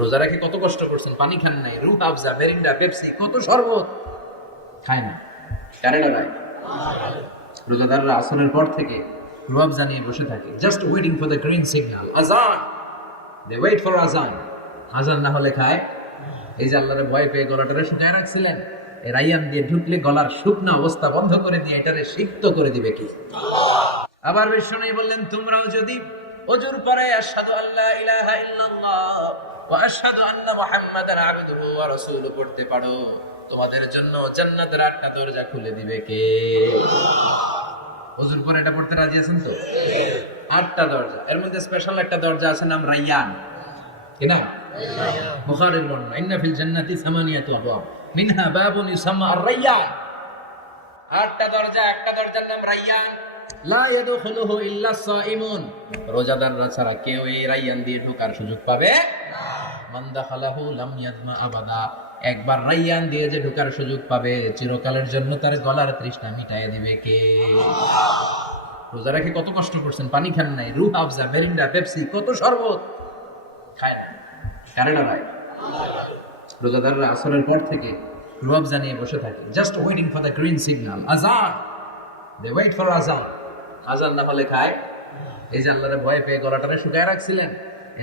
রোজা রেখে কত কষ্ট করছেন? পানি খান নাই। রুট আফজা, মেরিন্ডা, পেপসি, কত শরবত? খায় না। কারে ডরায় রোজাদাররা আসরের পর থেকে রুয়াব জানিয়ে বসে থাকে। Just waiting for the green signal আজান। দে ওয়েট ফর আজান। আজান না হলে খায়। এই যে আল্লাহরে ভয় পেয়ে গলাটারে শুকায় রাখছিলেন রাইয়ান দিয়ে ঢুকলে গলার শুকনো অবস্থা বন্ধ করে দিয়ে এটারে সিক্ত করে দিবে কি? আবার বিষ্ণু বললেন, তোমরাও যদি অজুর পরে আশহাদু আল্লাহ ইলাহা ইল্লাল্লাহ পারো, তোমাদের জন্য জান্নাতের আটটা দরজা খুলে দিবে কে? অজুর পরে এটা পড়তে রাজি আছেন তো? আটটা দরজা। এর মধ্যে স্পেশাল একটা দরজা আছে, নাম রাইয়ান। বুখারীর বর্ণনা, ইন্না ফিল জান্নাতি সামানিয়াতু আবওয়াব, মিনহা বাবুন আর-রাইয়ান। আটটা দরজা, একটা দরজার নাম রাইয়ান। লা ইয়াদখুলুহু ইল্লা সাইমুন রোজাদাররা ছাড়া কেউ এই রাইয়ান দিয়ে ঢোকার সুযোগ পাবে মান দাখালাহু লাম ইয়াদমা আবাদা। একবার রাইয়ান দিয়ে যে ঢোকার সুযোগ পাবে, চিরকালের জন্য তার গলার তৃষ্ণা মিটাইয়া দিবে কে? রোজা রেখে কত কষ্ট করছেন? পানি খান নাই। রুহ, আফজা, মেরিন্ডা, পেপসি, কত শরবত? খায় না। কারে ডরায় রোজাদাররা আসরের পর থেকে রুয়াব জানিয়ে বসে থাকে। Just waiting for the green signal আজান! দে ওয়েট ফর আজান। আজান না হলে খায়। এই যে আল্লাহরে ভয় পেয়ে গলাটারে শুকায় রাখছিলেন।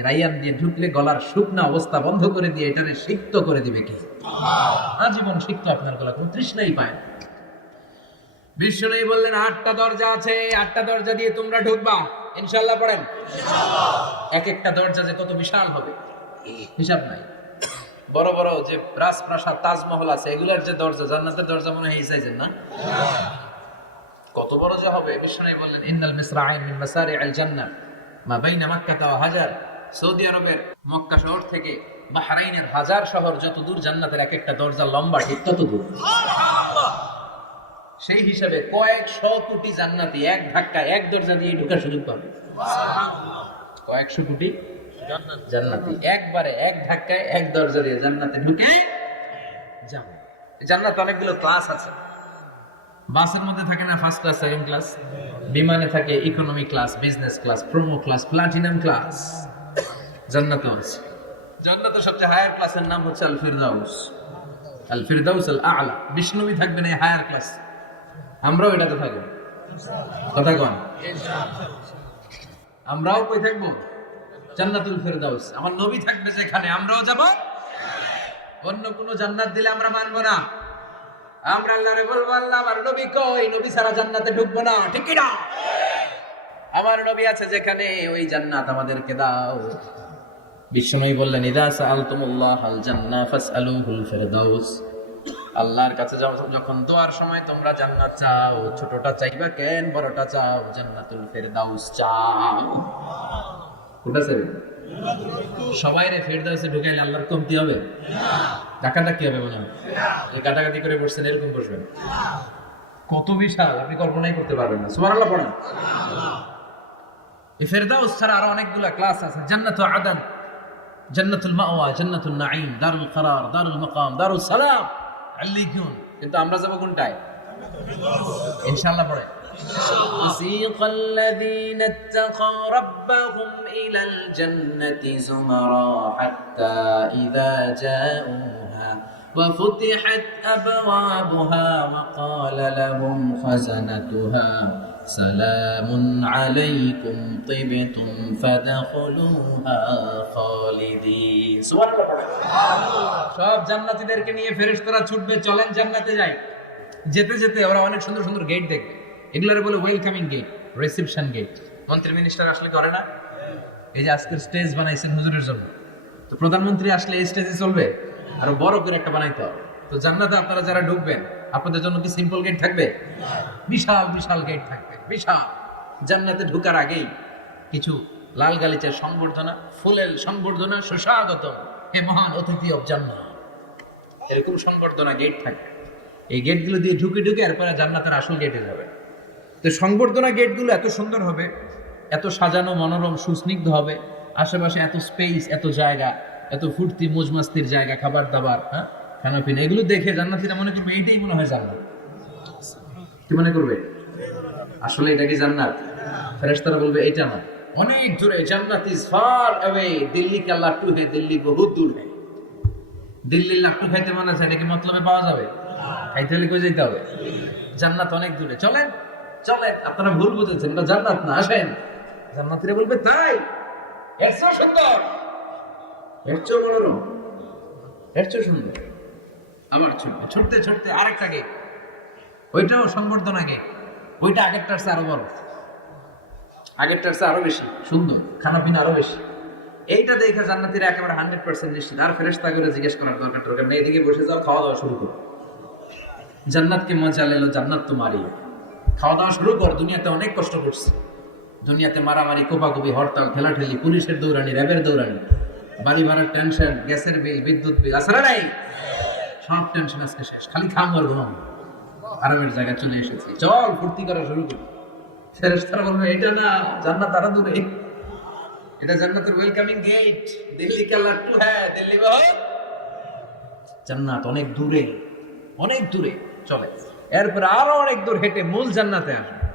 রাইয়ান দিয়ে ঢুকলে গলার শুকনা অবস্থা বন্ধ করে দিয়ে এটারে সিক্ত করে দিবে কি? আজীবন সিক্ত আপনার গলা কোনো তৃষ্ণাই পায় বিষ্ণুই বললেন, আটটা দরজা আছে, আটটা দরজা দিয়ে তোমরা ঢুকবা। ইনশাল্লাহ পড়েন? এক একটা দরজা যে কত বিশাল হবে, হিসাব নাই। বড় বড় যে রাজপ্রাসাদ তাজমহল আছে, এগুলার যে দরজা, জান্নাতের দরজা মনে হয় সাইজের না? কত বড় যে হবে, বিষ্ণুই বললেন, ইন্নাল মিসরাইন মিন মাসারি আল জান্নাহ। মা বাইনা মাক্কা ওয়া হাজার। সৌদি আরবের মক্কা শহর থেকে বাহরাইনের হাজার শহর যত দূর জান্নাতের এক একটা দরজা লম্বা ঠিক তত দূর। সেই হিসাবে কয়েকশো কোটি জান্নাতি এক ধাক্কায় এক দরজা দিয়ে ঢোকার সুযোগ পাবে। কয়েকশো কোটি জান্নাতি। একবারে এক ধাক্কায় এক দরজা দিয়ে জান্নাতে ঢুকে যাবে। জান্নাত অনেকগুলো ক্লাস আছে। বাসের মধ্যে থাকে না ফার্স্ট ক্লাস সেকেন্ড ক্লাস বিমানে থাকে economy class business class promo class platinum class জান্নাত আছে জান্নাতের সবচেয়ে হায়ার ক্লাসের নাম হচ্ছে আল ফিরদাউস আল ফিরদাউস আল আলা বিষ্ণুবি থাকবেন এই হায়ার ক্লাস আমরাও এটাতে থাকব। কথা কন। আমরাও কই থাকব? জান্নাতুল ফিরদাউস। আমার নবী থাকবে যেখানে, আমরাও যাব? অন্য কোন জান্নাত দিলে আমরা মানবো না। আমরা আল্লাহরে বলব, আল্লাহ, আমার নবী কই? নবী সারা জান্নাতে ঢুকবো না। ঠিক কি না আমার নবী আছে যেখানে, ওই জান্নাত আমাদেরকে দাও। বিশ্বময় বললেন, ইদা সাআলতুমুল্লাহ আল ফিরদাউস। আল্লাহর কাছে যখন দোয়ার সময় তোমরা জান্নাত চাও, ছোটটা চাইবা কেন, বড়টা চাও, জান্নাতুল ফেরদাউস চাও। সবাই রে ফেরদাউসে ঢুকাইলে আল্লাহর কমতি হবে? টাকাটা কি হবে মনে হয়। কাটাকাটি করে বসছেন, এরকম বসবেন। কত বিশাল, আপনি কল্পনাই করতে পারবেন না। সুবহানাল্লাহ, পড়েন। ফেরদাউস ছাড়া আরও অনেকগুলা ক্লাস আছে। জান্নাত আদান। জান্নাতুল মাওয়া জান্নাতুল নাঈম দারুল করার দারুল মাকাম দারুল সালাম আল্লিকুন কিন্তু আমরা যাব কোনটায় ইনশাআল্লাহ পড়ে وسيق الذين اتقوا ربهم إلى الجنة زمرا حتى إذا جاءوها وفتحت أبوابها وقال لهم خزنتها سلام عليكم طبتم فادخلوها خالدين سبحان الله পড়ে। সব জান্নাতীদেরকে নিয়ে ফেরেশতারা ছুটবে চলেন জান্নাতে যাই যেতে যেতে ওরা অনেক সুন্দর সুন্দর গেট দেখবে এগুলোর বলে ওয়েলকামিং গেট রিসেপশন গেট মন্ত্রী মিনিস্টার আসলে করে না এই যে আজকের স্টেজ বানাইছেন হুজুরের জন্য তো প্রধানমন্ত্রী আসলে এই স্টেজে চলবে আরো বড় করে একটা বানাইতে হবে তো জান্নাতে আপনারা যারা ঢুকবেন আপনাদের জন্য কি সিম্পল গেট থাকবে বিশাল বিশাল গেট থাকবে বিশাল। জান্নাতে ঢুকার আগেই কিছু লাল গালিচার সংবর্ধনা, ফুলের সংবর্ধনা সুস্বাগত হে মহান অতিথি অব জান্নাত। এরকম সংবর্ধনা গেট থাকে। এই গেটগুলো দিয়ে ঢুকে ঢুকে এরপরে জান্নাতের আসল গেটে যাবে। তো সংবর্ধনা গেটগুলো এত সুন্দর হবে, এত সাজানো মনোরম সুস্নিগ্ধ হবে, আশেপাশে এত স্পেস এত জায়গা, এত ফুর্তি মজমাস্তির জায়গা, খাবার দাবার হ্যাঁ? খানা পিনা এগুলো দেখে জান্নাতিরা মনে করবে এইটাই মনে হয় জান্নাত। কি মনে করবে? আসলে এটা কি জান্নাত? ফেরেশতারা বলবে, এটা না। অনেক দূরে জান্নাত ইজ ফার অ্যাওয়ে, দিল্লি কা লাট্টু হে, দিল্লি বহুত দূর হে। দিল্লির লাট্টু খাইতে মনে আছে, এটা কি মতলবে পাওয়া যাবে? খাইতে হলে কই যেতে হবে? জান্নাত অনেক দূরে। চলেন চলেন, আপনারা ভুল বুঝেছেন, এটা জান্নাত না, আসেন। জান্নাতিরা বলবে, তাই? এর চেয়ে সুন্দর। এর চেয়ে মনোরম এর চেয়ে সুন্দর। আমার ছুটতে ছুটতে আরেকটা গেট ওইটাও সংবর্ধনা গেট ওইটা আগেরটার চেয়ে আরও বড়। আগেরটার চেয়ে আরও বেশি। সুন্দর খানা পিনা আরও বেশি। এইটা দেখে জান্নাতিরা একেবারে হান্ড্রেড পার্সেন্ট নিশ্চিত। আর ফেরেস্তা করে জিজ্ঞেস করার দরকার দরকার নেই এদিকে বসে যাও খাওয়া দাওয়া শুরু করো। জান্নাতকে মজা লেলো জান্নাত তো মারি খাওয়া দাওয়া শুরু কর দুনিয়াতে অনেক কষ্ট করছে। দুনিয়াতে মারামারি কোপাকুপি হরতাল ঠেলাঠেলি পুলিশের দৌড়ানি র্যাবের দৌড়ানি বাড়ি ভাড়ার টেনশন গ্যাসের বিল বিদ্যুৎ বিল আসলে নাই। সব টেনশন আজকে শেষ খালি খাম আর ঘুমাম আরামের জায়গায় চলে এসেছি। চল, ফুর্তি করা শুরু করি। ফেরেশতারা বলবে, এটা না, জান্নাত আরও দূরে। এটা জান্নাতের ওয়েলকামিং গেট দিল্লি কা লাট্টু হ্যাঁ দিল্লি জান্নাত অনেক দূরে অনেক দূরে। চলে। এরপর আরও অনেক দূর হেঁটে মূল জান্নাতে আসবে।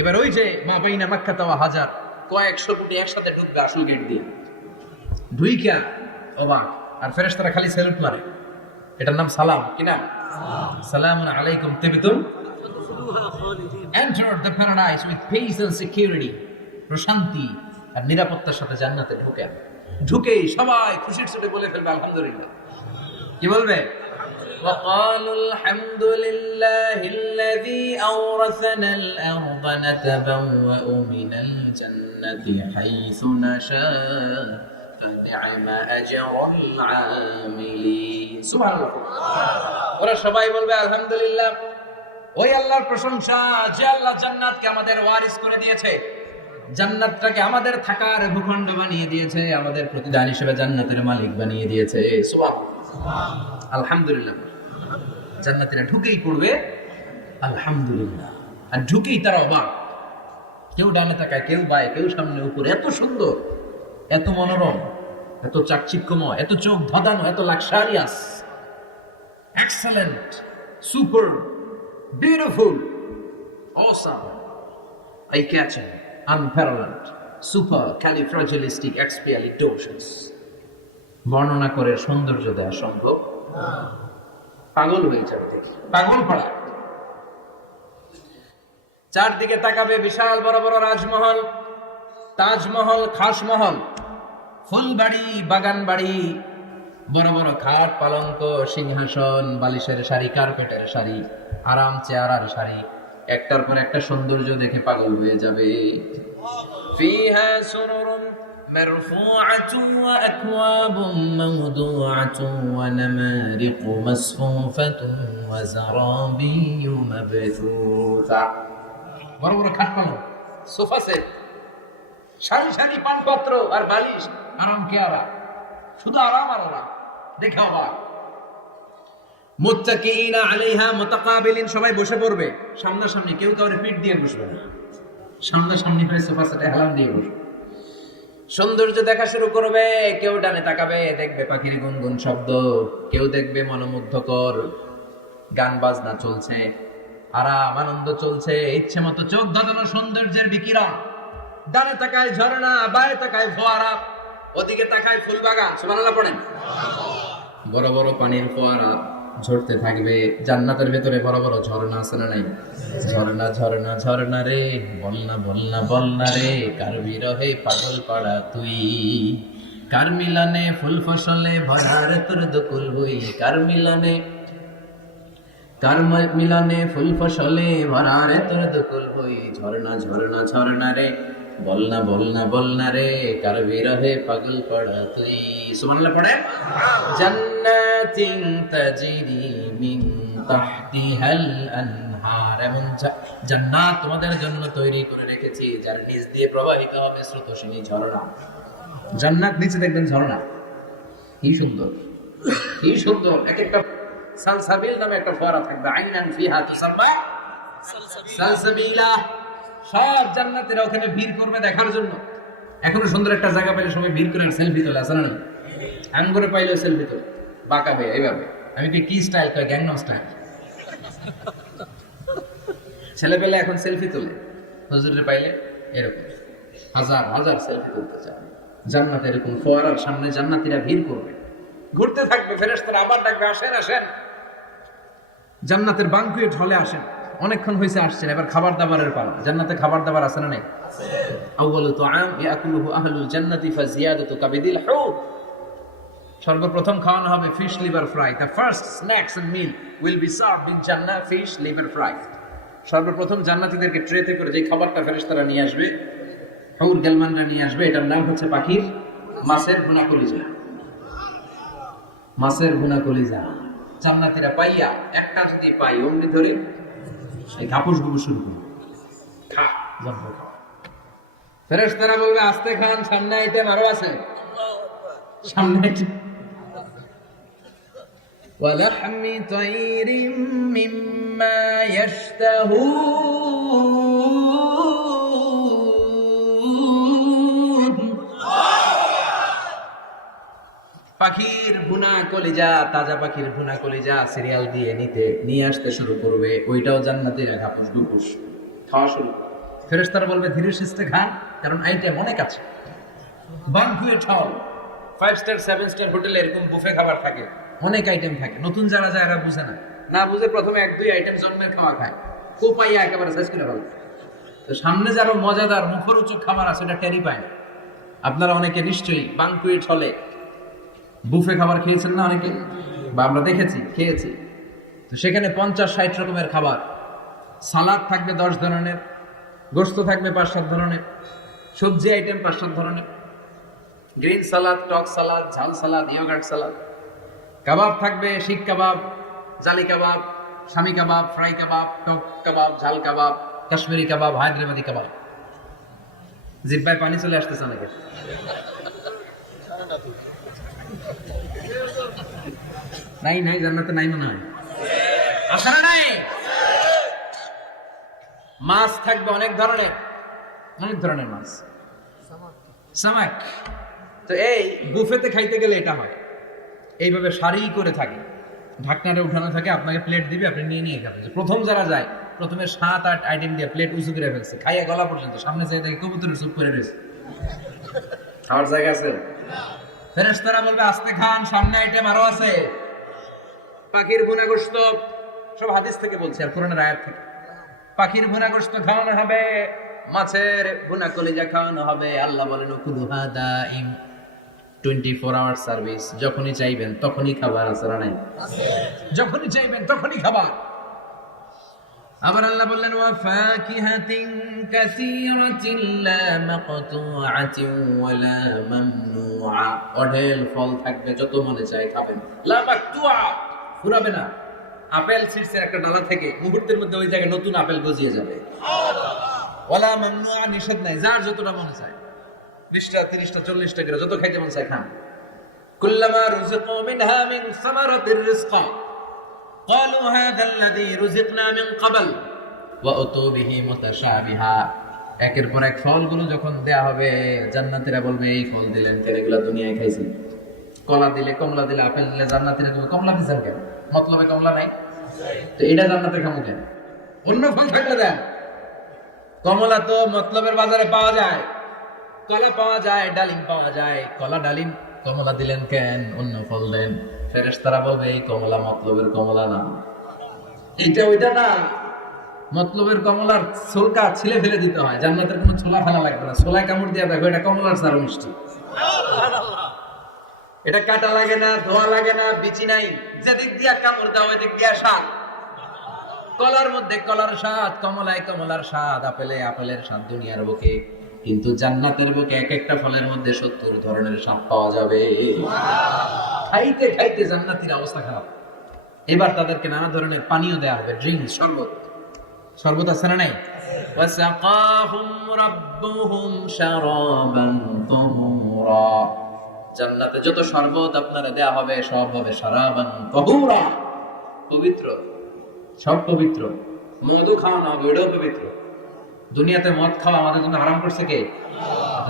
এবার ওই যে মা বাইনা মাক্কা তাওয়া হাজার, কয়েকশো কোটি একসাথে ঢুকবে আসল গেট দিয়ে। ঢুইকা, অবাক। আর ফেরেশতারা খালি সেলুট মারে। এটার নাম সালাম, কি না সালাম আলাইকুম তেবিতুম enter the paradise with peace and security প্রশান্তি আর নিরাপত্তার সাথে জান্নাতে ঢুকে ঢুকেই সবাই খুশির সাথে বলে ফেলবে আলহামদুলিল্লাহ কি বলবে وقالوا الحمد لله الذي أورثنا الأرض نتبوأ من الجنة حيث نشاء ওরা সবাই বলবে, আলহামদুলিল্লাহ। ওই আল্লাহর প্রশংসা যে আল্লাহ জান্নাতকে আমাদের ওয়ারিস করে দিয়েছে, জান্নাতটাকে আমাদের থাকার ভূখণ্ড বানিয়ে দিয়েছে, আমাদের প্রতিদান হিসেবে জান্নাতের মালিক বানিয়ে দিয়েছে। আলহামদুলিল্লাহ। জান্নাতিরা ঢুকেই পড়বে, আলহামদুলিল্লাহ। আর ঢুকেই তারা অবাক। কেউ ডানে থাকায় কেউ বায়, কেউ সামনে উপরে। এত সুন্দর, এত মনোরম। এত চাকচিক্যময়, এত চোখ ধাঁধানো, এত luxurious excellent super beautiful awesome eye catching unparalleled, super califragilistic expialidocious বর্ণনা করে সৌন্দর্য দেওয়া সম্ভব। পাগল হয়ে যাবে পাগল পড়া। চারদিকে তাকাবে বিশাল বড় বড় রাজমহল, তাজমহল, খাসমহল। ফুলবাড়ি বাগান বাড়ি বড় বড় খাট পালঙ্ক সিংহাসন বালিশের শাড়ি কার্পেটের শাড়ি আরাম চেয়ার আর শাড়ি একটার পর একটা সৌন্দর্য দেখে পাগল হয়ে যাবে فيها سرر مرفوعة وأكواب موضوعة ونمارق مصفوفة وزرابي مبثوثة বড় বড় খাট পালঙ্ক সোফা সেট সারি সারি পানপত্র আর বালিশ আরাম কে আরাম শুধু আরাম আর আরাম দেখে মুতাকাবিলিন, সবাই বসে পড়বে। সামনাসামনি কেউ কাউরে পিঠ দিয়ে বসবে না। সামনাসামনি হয়ে সোফা সেটে হেলান দিয়ে বসবে। সৌন্দর্য দেখা শুরু করবে, কেউ ডানে তাকাবে, দেখবে পাখির গুনগুন শব্দ, কেউ দেখবে মনোমুগ্ধকর গান বাজনা চলছে, আরাম, আনন্দ চলছে, ইচ্ছে মতো চোখ ধাঁধানো সৌন্দর্যের বিকিরণ। ডানে তাকায় ঝর্ণা, বায়ে তাকায় ফোয়ারা। ওদিকে তাকায় ফুল বাগান সুবহানাল্লাহ পড়েন। বড় বড় পানির ফোয়ারা ঝরতে থাকবে, জান্নাতের ভেতরে বড় বড় ঝর্ণা আছে না নাই? ঝর্ণা ঝর্ণা ঝর্ণা রে বলনা বলনা বলনা রে, কার বিরহে পাগল পাড়া তুই? কার মিলানে ফুল ফসলে ভরার তোর দকুল হই কার মিলানে, কার মিলনে ফুল ফসলে ভরার তোর দকুল হই ঝর্ণা ঝর্ণা ঝর্ণা রে বলনা বলনা বলনা রে কার বিরহে পাগল পড়া তুই। সুবহানাল্লাহ, পড়ে? জান্নাতিন তাজরি মিন তাহতিহাল আনহার। এমন জান্নাত তোমাদের জন্য তৈরি করে রেখেছি, যার নিচ দিয়ে প্রবাহিত হবে স্রোতস্বিনী ঝর্ণা জান্নাত নিচে দেখবেন ঝর্ণা কি সুন্দর কি সুন্দর। এক একটা সালসাবিল নামে একটা ফোয়ারা থাকবে। আইনান ফিহা তুসাম্মা সালসাবিলা। সব জান্নাতেরা ওখানে ভিড় করবে দেখার জন্য। এখনও সুন্দর একটা জায়গা পাইলে সবাই ভিড় করে সেলফি তোলে আসলে না আম করে পাইলে সেলফি তোলে, বাঁকাবে, এইভাবে। আমি কি স্টাইল কয়? গ্যাংনম স্টাইল ছেলে পেলে এখন সেলফি তোলে হুজুরের পাইলে এরকম। হাজার হাজার সেলফি তুলতে চায়। জান্নাতে এরকম ফোয়ারার সামনে জান্নাতীরা ভিড় করবে। ঘুরতে থাকবে, ফেরেশতারা আবার ডাকবে, আসেন আসেন। জান্নাতের বাঙ্কুয়েট হলে আসেন। অনেকক্ষণ হয়েছে আসছেন। এবার খাবার দাবারের পালা। জান্নাতে খাবার দাবার আছে না নেই? আউয়ালু তুআম ইয়াকুলুহু আহলুল জান্নাতি ফাজিয়াদাতু কাবিদিল হুত সর্বপ্রথম খাওয়ানো হবে fish liver fry the first snacks and meal will be served in Jannah fish liver fry সর্বপ্রথম জান্নাতীদেরকে ট্রেতে করে যে খাবারটা ফেরেশতারা নিয়ে আসবে, হুর গেলমানরা নিয়ে আসবে, এটার নাম হচ্ছে পাখির মাছের ভুনা কলিজা মাছের ভুনা কলিজা জান্নাতীরা পাইয়া একটা যদি পাই, অমনি ধরে এই ঘাপুস গুবু শুরু করবে খা জব্ব খা ফেরেশতারা বলবে আস্তে খান সামনে আইটেম আরো আছে সামনে আইটেম ولحم طير مما يشتهون পাখির ভুনা কলিজা, তাজা পাখির ভুনা কলিজা সিরিয়াল দিয়ে নিতে, নিয়ে আসতে শুরু করবে। ওইটাও জান্নাতের ঘাপুস ডুপুস খাওয়া শুরু। ফেরেশতারা বলবে, ধীরে সুস্থে খান কারণ আইটেম অনেক আছে। বানকুয়েট হল ফাইভ স্টার সেভেন স্টার হোটেলে এরকম বুফে খাবার থাকে। অনেক আইটেম থাকে। নতুন যারা যায়, এরা বুঝে না। না বুঝে প্রথমে এক, দুই আইটেম জন্মের খাওয়া খায়। কোপাইয়া একেবারে শেষ করে ফেলে। তো সামনে যারা মজাদার, মুখরোচক খাবার আছে, ওটা টেরি পায় আপনারা অনেকে নিশ্চয়ই বানকুয়েট হলে বুফে খাবার খেয়েছেন না অনেকে? বা আমরা দেখেছি, খেয়েছি। তো সেখানে পঞ্চাশ, ষাট রকমের খাবার। সালাদ থাকবে দশ ধরনের, গোস্ত থাকবে পাঁচ, সাত ধরনের, সবজি আইটেম পাঁচ, সাত ধরনের। গ্রিন সালাদ, টক সালাদ, ঝাল সালাদ, ইয়োগার্ট সালাদ। কাবাব থাকবে শিখ কাবাব, জালি কাবাব স্বামী কাবাব, ফ্রাই কাবাব, টক কাবাব, ঝাল কাবাব, কাশ্মীরি কাবাব, হায়দ্রাবাদি কাবাব। জিব্বায় পানি চলে আসতেছে অনেকে নাই নাই, জান্নাতে নাই মনে হয়। আছে না নাই? মাছ থাকবে অনেক ধরনের অনেক ধরনের মাছ। সামাক। তো এই বুফেতে খাইতে গেলে এটা হয়। এইভাবে সারি করে থাকে। ঢাকনাটা উঠানো থাকে, আপনাকে প্লেট দিবে, আপনি নিয়ে নিয়ে খাবেন। প্রথম যারা যায়, প্রথমে সাত, আট আইটেম দিয়ে প্লেট উঁচু করে ফেলছে, খাইয়া গলা পর্যন্ত, সামনে যেয়ে দেখে কবুতরের সুপ করে রয়েছে। খাওয়ার জায়গা আছে? ফেরেশতারা বলবে, আস্তে খান, সামনে আইটেম আরও আছে। পাখির ভুনা গোশত সব হাদিস থেকে বলছে, আর কোরআনের আয়াত থেকে। পাখির ভুনা গোশত খাওয়ানো হবে, মাছের ভুনা কলিজা খাওয়ানো হবে। আল্লাহ বলেন কুদুহা দাইম টোয়েন্টি ফোর আওয়ার সার্ভিস যখনই চাইবেন তখনই খাবার না নাই? যখনই চাইবেন তখনই খাবার। আবার আল্লাহ বললেন, ওয়া ফাকিহাতিন কাসীরাতিন, লা মাকতুআতিন ওয়া লা মামনুআ। অঢেল ফল থাকবে যত মনে চায় খাবেন। লা মাকতুআ। ফুরাবে না আপেল সিডসের একটা ডালা থেকে মুহূর্তের মধ্যে ওই জায়গায় নতুন আপেল গজিয়ে যাবে ওয়ালা মামনুআ নিষেধ নাই যার যতটা মনে চায় বিশটা তিরিশটা চল্লিশটা করে যত খাইতে মন চায় খান কুল্লামা রুজিকু মিনহা মিন সামারাতির রিজকা قالوا هذا الذي رزقنا من قبل وأتوا به متشابها একের পর এক ফলগুলো যখন দেয়া হবে জান্নাতীরা বলবে এই ফল দিলেন কেন এগুলা দুনিয়ায় খাইছি কলা দিলে কমলা দিলে আপেল দিলে জান্নাতীরা বলবে কমলা দিছেন কেন? মতলবে কমলা নাই? তো এটা জান্নাতে খামো কেন? অন্য ফল দেন। কমলা তো মতলবের বাজারে পাওয়া যায়। কলা পাওয়া যায়, ডালিম পাওয়া যায়। কলা, ডালিম, কমলা দিলেন কেন? অন্য ফল দেন। ফেরেশতারা বলবে, এই কমলা মতলবের কমলা না। এটা ওইটা না। মতলবের কমলার ছোলকা ছিলে ফেলে দিতে হয়। জান্নাতের কোনো ছোলা ফেলা লাগবে না। ছোলায় কামড় দিয়ে দেখো, এটা কমলার সার মিষ্টি। এটা কাটা লাগে না, ধোয়া লাগে না, বিচি নাই। যেদিক দিয়া কামড় দাও ওই দিক দিয়া স্বাদ। কলার মধ্যে কলার স্বাদ, কমলায় কমলার স্বাদ, আপেলে আপেলের স্বাদ দুনিয়ার বুকে। কিন্তু জান্নাতের বুকে এক একটা ফলের মধ্যে সত্তর ধরনের স্বাদ পাওয়া যাবে। খাইতে খাইতে জান্নাতির অবস্থা খারাপ। এবার তাদেরকে নানা ধরনের পানীয় দেওয়া হবে ড্রিঙ্ক শরবত। শরবত আছে না নাই? ওয়াসাকাহুম রাব্বুহুম শারাবান তুহুরা জান্নাতে যত শরবত আপনারা দেয়া হবে, সব হবে শারাবান তুহুরা। পবিত্র। সব পবিত্র। মধু খাওয়ানো হবে ওটাও পবিত্র। দুনিয়াতে মদ খাওয়া আমাদের জন্য হারাম করছে কে?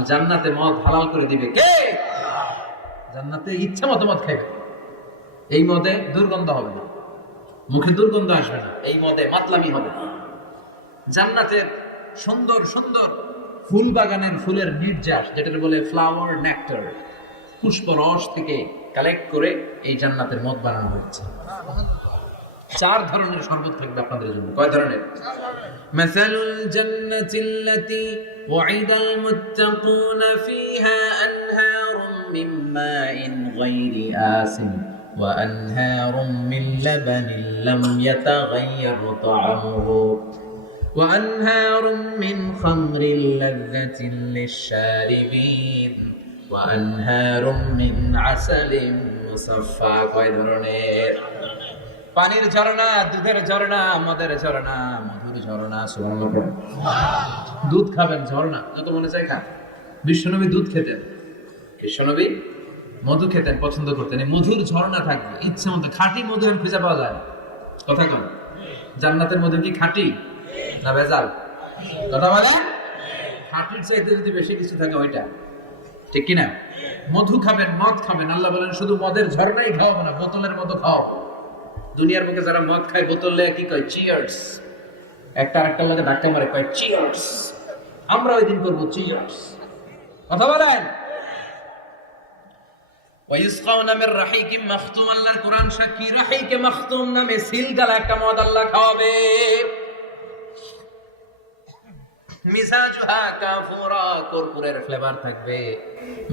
জান্নাতে মদ হালাল করে দিবে কে? জান্নাতে ইচ্ছা মতো মদ খাইবে। এই মদে দুর্গন্ধ হবে না। মুখে দুর্গন্ধ আসবে না। এই মদে মাতলামি হবে না। জান্নাতের সুন্দর সুন্দর ফুল বাগানের ফুলের নির্যাস যেটা বলে ফ্লাওয়ার নেক্টার পুষ্পরস থেকে কালেক্ট করে এই জান্নাতের মদ বানানো হচ্ছে চার ধরনের শরবত থাকবে আপনাদের জন্য কয় ধরনের مثل الجنة التي وعد المتقون فيها أنهار من ماء غير آسن وأنهار من لبن لم يتغير طعمه وأنهار من خمر لذة للشاربين কয় ধরনের? পানির ঝরনা দুধের ঝরনা মদের ঝরনা মধুর ঝরনা দুধ খাবেন ঝরনা যত মনে চায় খা। বিশ্বনবী দুধ খেতেন। বিশ্বনবী মধু খেতেন, পছন্দ করতেন। মধুর ঝর্ণা থাকবে। ইচ্ছে মতো খাঁটি মধু এখন খুঁজে পাওয়া যায় কথা কন। জান্নাতের মধু কি খাঁটি না ভেজাল? কথা বলে খাঁটির চাইতে যদি বেশি কিছু থাকে, ওইটা। ঠিক কিনা? মধু খাবেন, মদ খাবেন, আল্লাহ বলেন, শুধু মদের ঝর্ণাই খাওয়াবো না বোতলের মতো খাও। দুনিয়ার বুকে যারা মদ খায়, বোতল লেগে কি কয়? চিয়ার্স একটা আরেকটার লগে ধাক্কা মারে কয় চিয়ার্স আমরা ওই দিন করব চিয়ার্স কথা বলেন? একটা মদ আল্লাহ খাওয়াবে। মিজাজুহা কাফুরা কর্পূরের ফ্লেভার থাকবে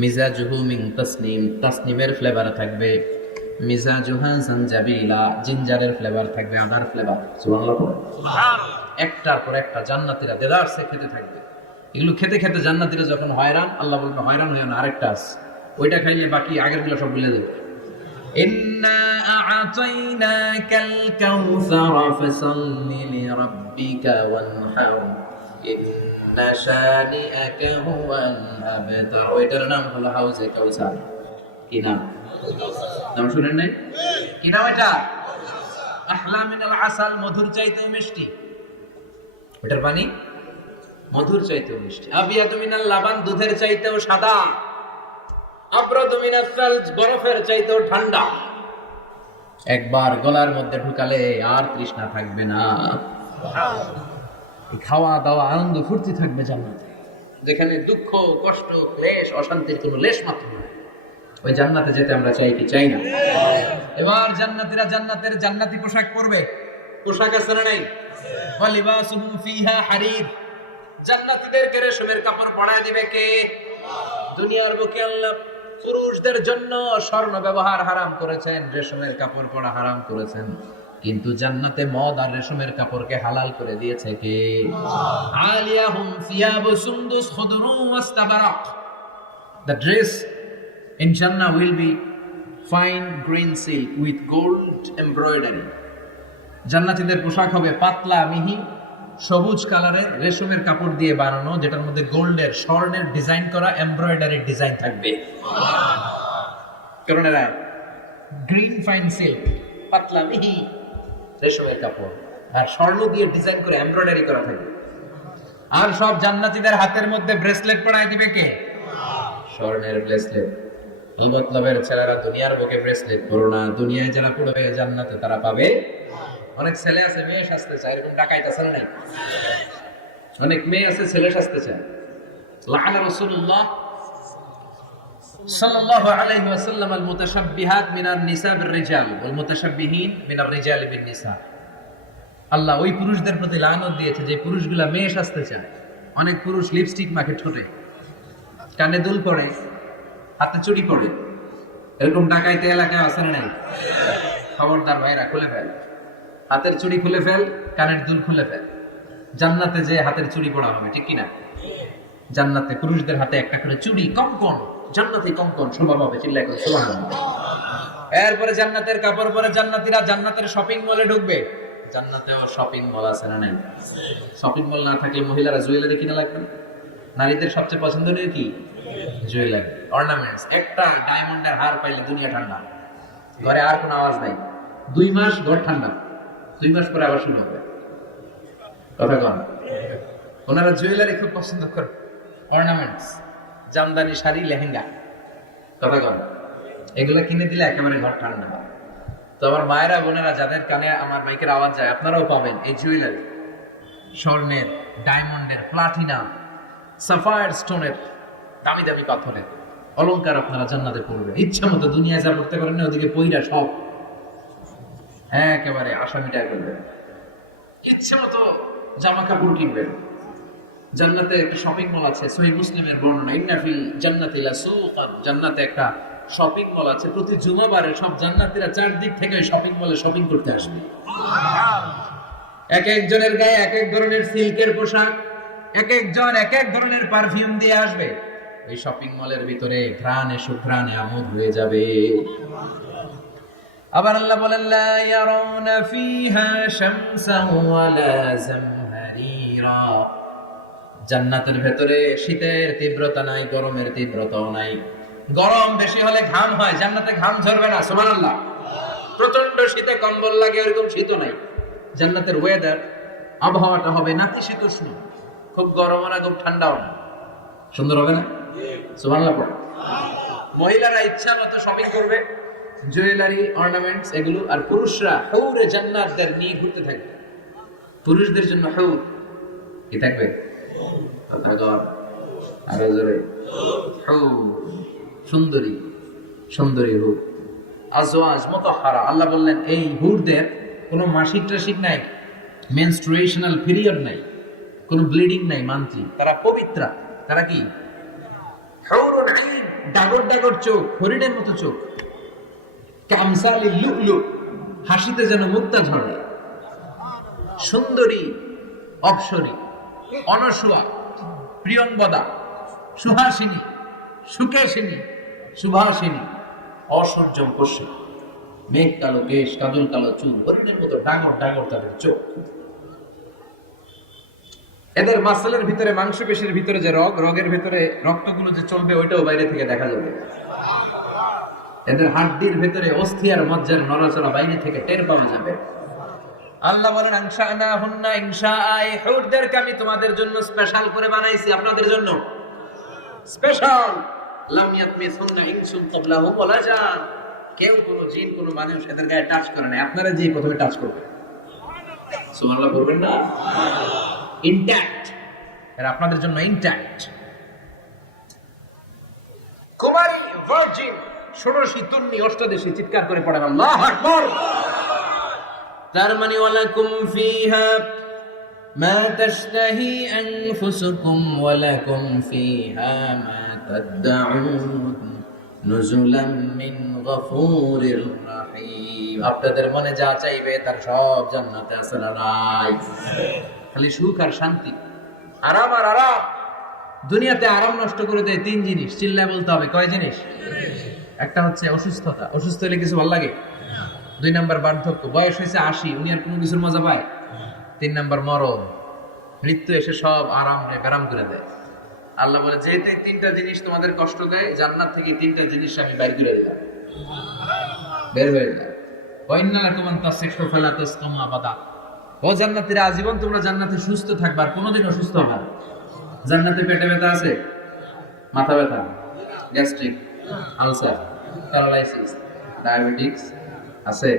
মিজাজুহু মিন তাসনিম তাসনিমের ফ্লেভার থাকবে মিজাজুহা জানজাবিলা জিঞ্জারের ফ্লেভার থাকবে আদার ফ্লেভার সুবহানাল্লাহ একটার পর একটা জান্নাতীরা দেদারসে খেতে থাকবে এগুলো খেতে খেতে জান্নাতীরা যখন হয়রান আল্লাহ বলবে হয়রান হয়ে না আরেকটা আছে ওইটা খাইলে বাকি আগেরগুলো সব ভুলে যাবে إنا أعطيناك الكوثر فصل لربك وانحر ওইটার নাম হলো কাউসার। কি নাম? নাম শুনেন নাই? কি নাম এটা? আহলামিনাল আসাল, মধুর মিষ্টি। ওটার পানি মানে? মধুর মিষ্টি। আবিয়া তুমি না লাবান, দুধের চাইতেও সাদা। আব্রা তুমি না বরফের চাইতেও ঠান্ডা। একবার গলার মধ্যে ঢুকালে আর তৃষ্ণা থাকবে না। খাওয়া দাওয়া আনন্দ, ফুর্তি থাকবে জান্নাতে। যেখানে দুঃখ, কষ্ট, ক্লেশ, অশান্তির কোনো লেশ মাত্র নেই। ওই জান্নাতে যেতে আমরা চাই কি? চাই না। এবার জান্নাতীরা জান্নাতের জান্নাতি পোশাক পরবে। পোশাক আছে না নাই? ওয়ালিবাসুহুম ফিহা হারির। জান্নাতীদেরকে রেশমের কাপড় পরায় দিবে কে? দুনিয়ার বুকে আল্লাহ পুরুষদের জন্য স্বর্ণ ব্যবহার হারাম করেছেন, রেশমের কাপড় পরা হারাম করেছেন। কিন্তু জান্নাতে মদ আর রেশমের কাপড়কে হালাল করে দিয়েছে কে? আলিয়াহুম সিয়াবু সুন্দুস খুদরুম ওয়াস্তাবারাক the dress in Jannah will be fine green silk with gold embroidery. জান্নাতীদের পোশাক হবে পাতলা, মিহি, সবুজ কালারের রেশমের কাপড় দিয়ে বানানো, যেটার মধ্যে গোল্ডের, স্বর্ণের ডিজাইন করা এমব্রয়ডারি ডিজাইন থাকবে। কারণ এরা গ্রিন ফাইন সিল্ক পাতলা, মিহি রেশমের কাপড়। আর স্বর্ণ দিয়ে ডিজাইন করে এমব্রয়ডারি করা থাকে। আর সব জান্নাতীদের হাতের মধ্যে ব্রেসলেট পরায় দিবে কে? স্বর্ণের ব্রেসলেট মতলবের ছেলেরা দুনিয়ার বুকে ব্রেসলেট পরো না। দুনিয়ায় যারা পড়বে জান্নাতে তারা পাবে? অনেক ছেলে আছে, মেয়ে সাজতে চায়। এরকম ডাকাইতেছে না নাই? অনেক মেয়ে আছে, ছেলে সাজতে চায়। লাআনা রাসূলুল্লাহ আলাইহি ওয়াসাল্লাম আল মুতাশাব্বিহাত মিনার নিসা বির রিজাল ওয়াল মুতাশাব্বিহিন মিনার নিসা। আল্লাহ ওই পুরুষদের প্রতি লানত দিয়েছে যে পুরুষগুলা মেয়ে সাজতে চায়। অনেক পুরুষ লিপস্টিক মাখে ঠোঁটে, কানে দুল পড়ে হাতে চুড়ি পড়ে এরকম ডাকাইতে এলাকায় আছে না নাই? খবরদার ভাইরা খুলে ফেল। হাতের চুড়ি খুলে ফেল, কানের দুল খুলে ফেল। জান্নাতে যে হাতের চুড়ি পড়া হবে, ঠিক কিনা? জান্নাতে পুরুষদের হাতে একটা করে চুড়ি কঙ্কন জান্নাতে কঙ্কন সম্ভব হবে চিল্লাই করে, সুবহানাল্লাহ। এরপরে জান্নাতের কাপড় পরে জান্নাতীরা জান্নাতের শপিং মলে ঢুকবে। জান্নাতেও শপিং মল আছে না নাই? শপিং মল না থাকলে মহিলারা জুয়েলারি কিনা লাগবে? নারীদের সবচেয়ে পছন্দনীয় কি? জুয়েলারি। অর্নামেন্টস একটা ডায়মন্ডের হার পাইলে দুনিয়া ঠান্ডা। ঘরে আর কোনো আওয়াজ নাই। দুই মাস ঘর ঠান্ডা। দুই মাস পরে আবার শুরু হবে। কথা কন। ওনারা জুয়েলারি খুব পছন্দ করে অর্নামেন্টস জামদানি শাড়ি, লেহেঙ্গা। কথা কন। এগুলো কিনে দিলে একেবারে ঘর ঠান্ডা হয় তো আমার মায়েরা, বোনেরা যাদের কানে আমার মাইকের আওয়াজ যায়, আপনারাও পাবেন এই জুয়েলারি স্বর্ণের ডায়মন্ডের প্লাটিনা সাফায়ার স্টোনের দামি দামি পাথরের। অলংকার আপনারা জান্নাতে পড়বে। ইচ্ছা মতো দুনিয়ায় যা করতে পারেন না, ওদিকে পইরা সব। হ্যাঁ একেবারে আসামিটা করবেন ইচ্ছে মতো জামা কাপড় কিনবেন। জান্নাতে একটা শপিং মল আছে সহি মুসলিমের বর্ণনা ইন্নাফিল জান্নাতি জান্নাতে একটা শপিং মল আছে। প্রতি জুমাবারে সব জান্নাতীরা চারদিক থেকে শপিং মলে শপিং করতে আসবে। এক একজনের গায়ে এক এক ধরনের সিল্কের পোশাক, এক একজন এক এক ধরনের পারফিউম দিয়ে আসবে। ওই শপিং মলের ভিতরে ঘ্রাণে সুঘ্রাণে আমোদ হয়ে যাবে। আবার আল্লাহ বলেন, লা ইয়ারাউনা ফিহা শামসান ওয়ালা জামহারিরা জান্নাতের ভেতরে শীতের তীব্রতা নাই, গরমের তীব্রতাও নাই। গরম বেশি হলে ঘাম হয়, জান্নাতে ঘাম ঝরবে না, সুবহানাল্লাহ। প্রচণ্ড শীতে কম্বল লাগে এরকম শীত নাই। জান্নাতের ওয়েদার আবহাওয়াটা হবে নাতিশীতোষ্ণ খুব গরমও না খুব ঠান্ডাও না। সুন্দর হবে না? সুবহানাল্লাহ পড়ো। মহিলারা ইচ্ছা মতো শপিং করবে জুয়েলারি অর্নামেন্টস এগুলো, আর পুরুষরা হৌরে জান্নাতদের নিয়ে ঘুরতে থাকবে। পুরুষদের জন্য হৌর, কি থাকবে? সুন্দরী সুন্দরী হুর আজওয়াজ মুতাহহারা আল্লাহ বললেন, এই হুরদের কোনো মাসিক টাসিক নাই মেনস্ট্রুয়েশনাল পিরিয়ড নাই, কোনো ব্লিডিং নাই মান্থলি তারা পবিত্রা, তারা কি? ডাগর ডাগর চোখ, হরিণের মতো চোখ। কামসালি লুকলুক, হাসিতে যেন মুক্তা ঝরে। সুন্দরী, অপসরী অনসুয়া প্রিয়ঙ্বদা সুহাসিনী, সুকেশিনী সুভাষিনী অসহ্যম কষি মেঘ কালো কেশ কাজল কালো চুল হরিণের মতো ডাঙর ডাঙর তাদের চোখ। এদের মাসলের ভিতরে মাংস পেশির ভিতরে যে রগ, রগের ভিতরে রক্তগুলো যে চলবে, ওইটাও বাইরে থেকে দেখা যাবে। এদের হাড্ডির ভিতরে অস্থি আর মজ্জার নড়াচড়া বাইরে থেকে টের পাওয়া যাবে। আল্লাহ বলেন আনশানা হুন্না ইনশা আই হুরদেরকে আমি তোমাদের জন্য স্পেশাল করে বানাইছি। আপনাদের জন্য? স্পেশাল লাম ইয়াতমিসুন্না ইনসুন ক্বাবলাহু ওয়ালা জান কেউ কোনো জিন, কোনো মানুষ এদের গায়ে টাচ করে না আপনারা যে প্রথমে টাচ করবে সুবহানাল্লাহ করবেন না? ইনট্যাক্ট এরা আপনাদের জন্য ইনট্যাক্ট কুমারী ভার্জিন ষোড়শী, তন্নি, অষ্টাদশী, চিৎকার করে পড়েন, আল্লাহ আকবার। তার মানে ওয়ালাকুম ফিহা ما تشتهي أنفسكم ولكم فيها ما تدعون نزلا من غفور رحيم আপনাদের মনে যা চাইবে তার সব জান্নাতে আছে না নাই খালি সুখ আর শান্তি আরাম আর আরাম দুনিয়াতে আরাম নষ্ট করে দেয় তিন জিনিস চিল্লায় বলতে হবে কয় জিনিস একটা হচ্ছে অসুস্থতা অসুস্থ হলে কিছু ভালো লাগে দুই নাম্বার বার্ধক্য। বয়স হয়েছে আশি, উনি আর কোনো কিছুর মজা পায়? তিন নাম্বার মরণ। মৃত্যু এসে সব আরাম নিয়ে ব্যারাম করে দেয়। আল্লাহ বলে যেহেতু তিনটা জিনিস তোমাদের কষ্ট দেয়, জান্নাত থেকে তিনটা জিনিস আমি বাইর করে দিলাম। বের হয়ে আবাদা। ও জান্নাতীরা, আজীবন তোমরা জান্নাতে সুস্থ থাকবে আর কোনোদিন অসুস্থ হবে জান্নাতে পেটে ব্যথা আছে? মাথা ব্যথা? গ্যাস্ট্রিক? আলসার? প্যারালাইসিস? ডায়াবেটিক্স? আছে?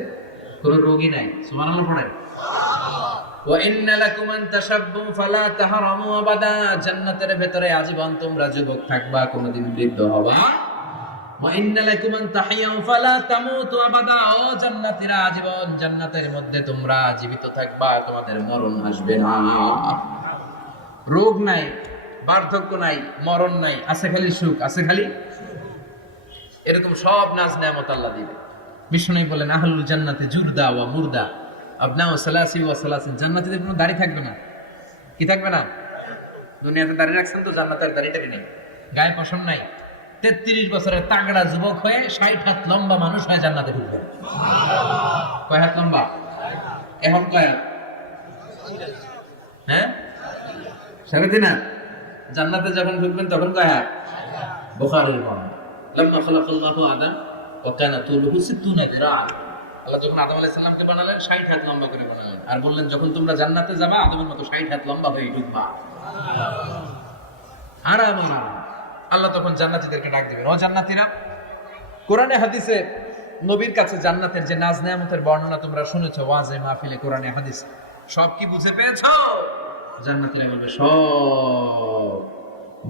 কোন রোগী নাই। সুবহানাল্লাহ পড়েন। জান্নাতের ভেতরে আজীবন তোমরা যুবক থাকবা, কোনোদিন বৃদ্ধ হবা। আজীবন জান্নাতের মধ্যে তোমরা জীবিত থাকবা, তোমাদের মরণ আসবে না। রোগ নাই, বার্ধক্য নাই, মরণ নাই, আছে খালি সুখ, আছে খালি এরকম সব নাচ নেয়ামত আল্লাহ দিবে। বিষ্ণু বলেন, আহলুল জান্নাতে জুরদা ওয়া মুরদা আপনা ও সালাসি ওয়া সালাসিন, জান্নাতে কোনো দাড়ি থাকবে না। কি থাকবে না? দুনিয়াতে দাড়ি রাখছেন তো জান্নাতের দাড়িটাকে নেই গায়ে পশম নাই। তেত্রিশ বছরের তাগড়া যুবক হয়ে ষাট হাত লম্বা মানুষ হয়ে জান্নাতে ঢুকবে কয় হাত লম্বা? এখন কয়? হ্যাঁ? তিন হাত জান্নাতে যখন ঢুকবেন তখন কয় হাত? বুখারীর বর্ণনা। লাম্মা খালাকাল্লাহু আদম ওয়া আল্লাহ যখন আদম আলাইহিস সালামকে বানালেন 60 হাত লম্বা করে বানালেন। আর বললেন, যখন তোমরা জান্নাতে যাবে, আদমের মতো 60 হাত লম্বা হয়ে ঢুকবা। আরাম আল্লাহ তখন জান্নাতীদেরকে ডাক দিবেন, ও জান্নাতীরা, কোরআনে হাদিসে নবীর কাছে জান্নাতের যে নাজ নেয়ামতের বর্ণনা তোমরা শুনেছো, ওয়াজে মাহফিলে কোরআনে হাদিস, সব কি বুঝে পেয়েছ? জান্নাতীরা বলবে সব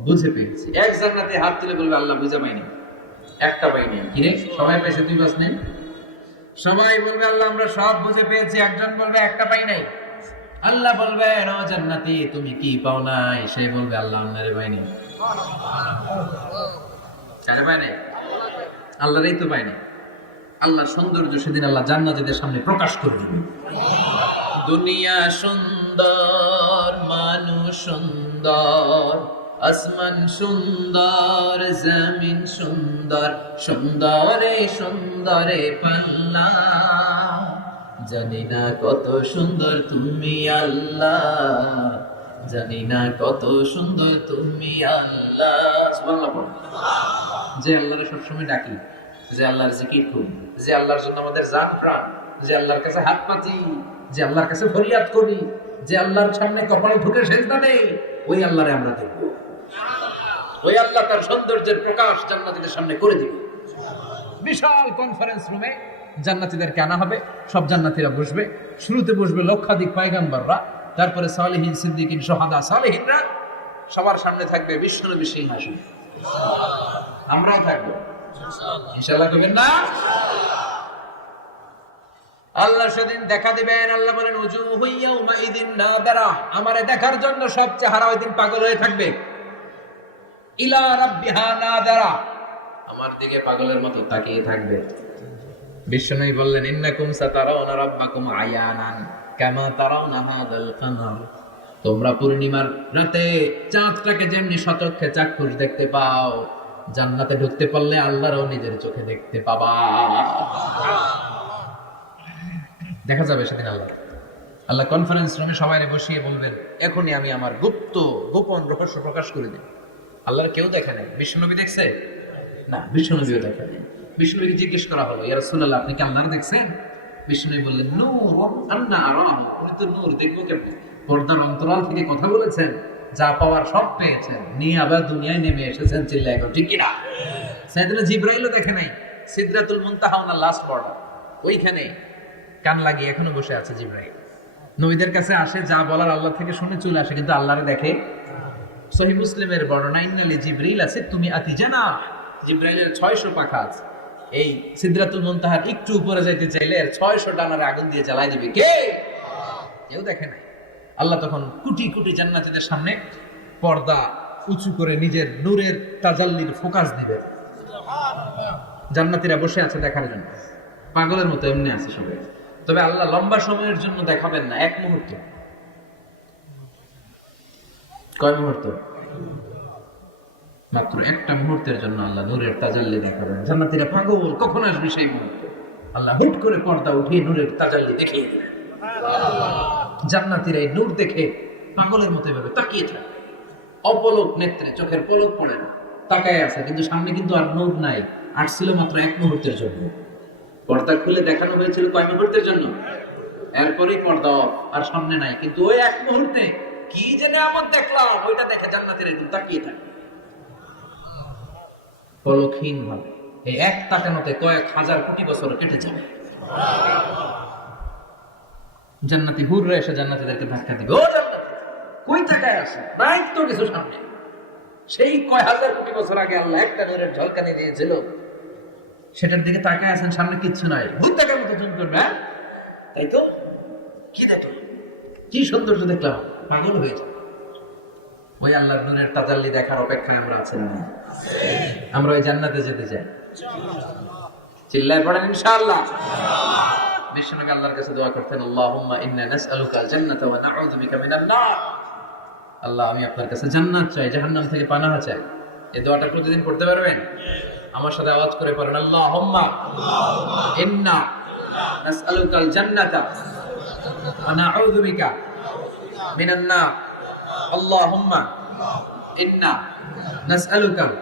বুঝে পেয়েছি। এক জান্নাতে হাত তুলে বলবে, আল্লাহ বুঝে পাইনি। একটা পাইনি কিরে সবাই পেয়েছে তুই বাস নেই? সবাই বলবে আল্লাহ আমরা সব বুঝে পেয়েছি। একজন বলবে একটা পাই নাই। আল্লাহ বলবে ও জান্নাতি তুমি কি পাও নাই? সে বলবে আল্লাহ আন্নারে পাইনি কারে পায় নাই? আল্লাহরই তো পায় নাই। আল্লাহ সৌন্দর্য সেদিন আল্লাহ জান্নাতীদের সামনে প্রকাশ করে দিবে দুনিয়া সুন্দর মানুষ সুন্দর আসমান সুন্দর, জমিন সুন্দর, সুন্দরে সুন্দরে পাল্লা। জানি না কত সুন্দর তুমি আল্লাহ। জানি না কত সুন্দর তুমি আল্লাহ। যে আল্লাহরে সবসময় ডাকি, যে আল্লাহর জিকির করি, যে আল্লাহর জন্য আমাদের জান প্রাণ, যে আল্লাহর কাছে হাত পাতি, যে আল্লাহর কাছে ফরিয়াদ করি, যে আল্লাহর সামনে কপাল ঢুকে সেজদা নেই ওই আল্লাহরে আমরা দেখব। ওই আল্লাহ তার সৌন্দর্যের প্রকাশ জান্নাতীদের সামনে করে দিবে। বিশাল কনফারেন্স রুমে জান্নাতীদেরকে আনা হবে, সব জান্নাতীরা বসবে। শুরুতে বসবে লক্ষাধিক পায়গাম্বাররা, তারপরে সালেহিন সিদ্দিকিন, সোহাদা সালেহিনরা। সবার সামনে থাকবে বিশ্বনবী সিংহাসন। আমরাও থাকব। ইনশাআল্লাহ করবেন না? আল্লাহ সেদিন দেখা দিবেন, আল্লাহ বলেন উজু হইয়া উমাইদিন না দাঁড়া আমারে দেখার জন্য সব চেহারা ওই দিন পাগল হয়ে থাকবে। ইলা রাব্বিহা না দাঁড়া আমার দিকে পাগলের মতো তাকিয়ে থাকবে। বিষ্ণুই বললেন ইন্নাকুম সাতারাউনা রাব্বাকুম আয়ানান কামা তারাউনা হাদাল কামার। তোমরা পূর্ণিমার রাতে চাঁদটাকে যেমনি সচক্ষে চাক্ষুষ দেখতে পাও জান্নাতে ঢুকতে পারলে আল্লাহরও নিজের চোখে দেখতে পাবা। দেখা যাবে সেদিন আল্লাহ। আল্লাহ কনফারেন্স রুমে সবাই বসিয়ে বলবেন এখনই আমি আমার গুপ্ত গোপন রহস্য প্রকাশ করে দিই আল্লাহর কেউ দেখে নাই। বিষ্ণুনবী দেখছে? না বিষ্ণুনবীও দেখে নাই। বিষ্ণুনবীকে জিজ্ঞেস করা হলো, ইয়া রাসূলুল্লাহ, আপনি কি আল্লাহর দেখছেন? বিষ্ণুনবী বললেন, নূর আন্না আরাহু। উনি তো নূর, দেখব কেমন? পর্দার অন্তরাল থেকে কথা বলেছেন, যা পাওয়ার সব পেয়েছেন। নিয়ে আবার দুনিয়ায় নেমে এসেছেন চিল্লা এখন ঠিক কিনা সাইদুল জিব্রাইলও দেখে নাই, সিদরাতুল মুনতাহা ওনার লাস্ট বর্ডার ওইখানে কান লাগিয়ে এখনও বসে আছে জিব্রাইল। নবীদের কাছে আসে, যা বলার আল্লাহ থেকে শুনে চলে আসে, কিন্তু আল্লাহরে দেখে সহি মুসলিমের বর্ণনা, ইন্নালি জিব্রাইল আছে, তুমি আতি জানা জিব্রাইলের ছয়শো পাখা আছে। এই সিদ্রাতুল মুনতাহার একটু উপরে যাইতে চাইলে এর ছয়শো ডানার আগুন দিয়ে জ্বালাই দিবে। কে? কেউ দেখে নাই। আল্লাহ তখন কোটি কোটি জান্নাতীদের সামনে পর্দা উঁচু করে নিজের নূরের তাজাল্লির ফোকাস দিবে। জান্নাতীরা বসে আছে দেখার জন্য। পাগলের মতো এমনি আছে সবাই। তবে আল্লাহ লম্বা সময়ের জন্য দেখাবেন না, এক মুহূর্ত। কয় মুহূর্ত? মাত্র একটা মুহূর্তের জন্য আল্লাহ নূরের তাজাল্লি দেখাবেন। জান্নাতীরা পাগল কখন আসবে সেই আল্লাহ হুট করে পর্দা উঠিয়ে নূরের তাজাল্লি দেখিয়ে জান্নাতীরা এই নূর দেখে পাগলের মতো এভাবে তাকিয়ে থাকে। অপলক নেত্রে চোখের পলক পড়ে না। তাকায় আছে কিন্তু সামনে কিন্তু আর নূর নাই। আসছিল মাত্র এক মুহূর্তের জন্য। পর্দা খুলে দেখানো হয়েছিল কয় মুহূর্তের জন্য? এরপরেই পর্দা off, আর সামনে নাই। কিন্তু ওই এক মুহূর্তে কি যে নিয়ামত দেখলাম? ওইটা দেখে জান্নাতের একটু তাকিয়ে থাকে। পলকহীন ভাবে। এই এক তাকানোতে কয়েক হাজার কোটি বছর কেটে যাবে। জান্নাতি হুররা এসে জান্নাতীদেরকে ধাক্কা দিবে। ও কই তাকায় আসে নাই তো কিছু সামনে। সেই কয় হাজার কোটি বছর আগে আল্লাহ একটা নূরের ঝলকানি দিয়েছিল। সেটার দিকে তাকায় আছেন, সামনে কিচ্ছু নাই। ভূত দেখার মতো জুম করবে হ্যাঁ? তাই তো? কি দেখো কি সৌন্দর্য দেখলাম? পাগল হয়ে যায়। ওই আল্লাহর নূরের তাজাল্লি দেখার অপেক্ষায় আমরা আছি। আমরা ওই জান্নাতে যেতে চাই। চিল্লায় পড়েন ইনশাআল্লাহ। বিশ্বনবী আল্লাহর কাছে দোয়া করতেন, আল্লাহুম্মা ইন্না নাসআলুকা আল জান্নাতা ওয়া নাউযু বিকা মিনান নার। আল্লাহ, আমি আপনার কাছে জান্নাত চাই, জাহান্নাম থেকে পানাহ চাই। এই দোয়াটা প্রতিদিন পড়তে পারবেন? আমার সাথে আওয়াজ করে পড়েন, আল্লাহুম্মা ইন্না নাসআলুকা আল জান্নাতা ওয়া নাউযু বিকা মিনান নার আল্লাহুম্মা ইন্না নাসআলুকা আল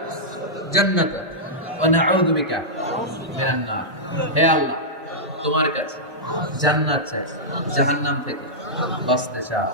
জান্নাতা ওয়া নাউযু বিকা মিনান নার হে আল্লাহ, তোমার কাছে জান্নাত চাই, জাহান্নাম থেকে বাঁচতে চাই।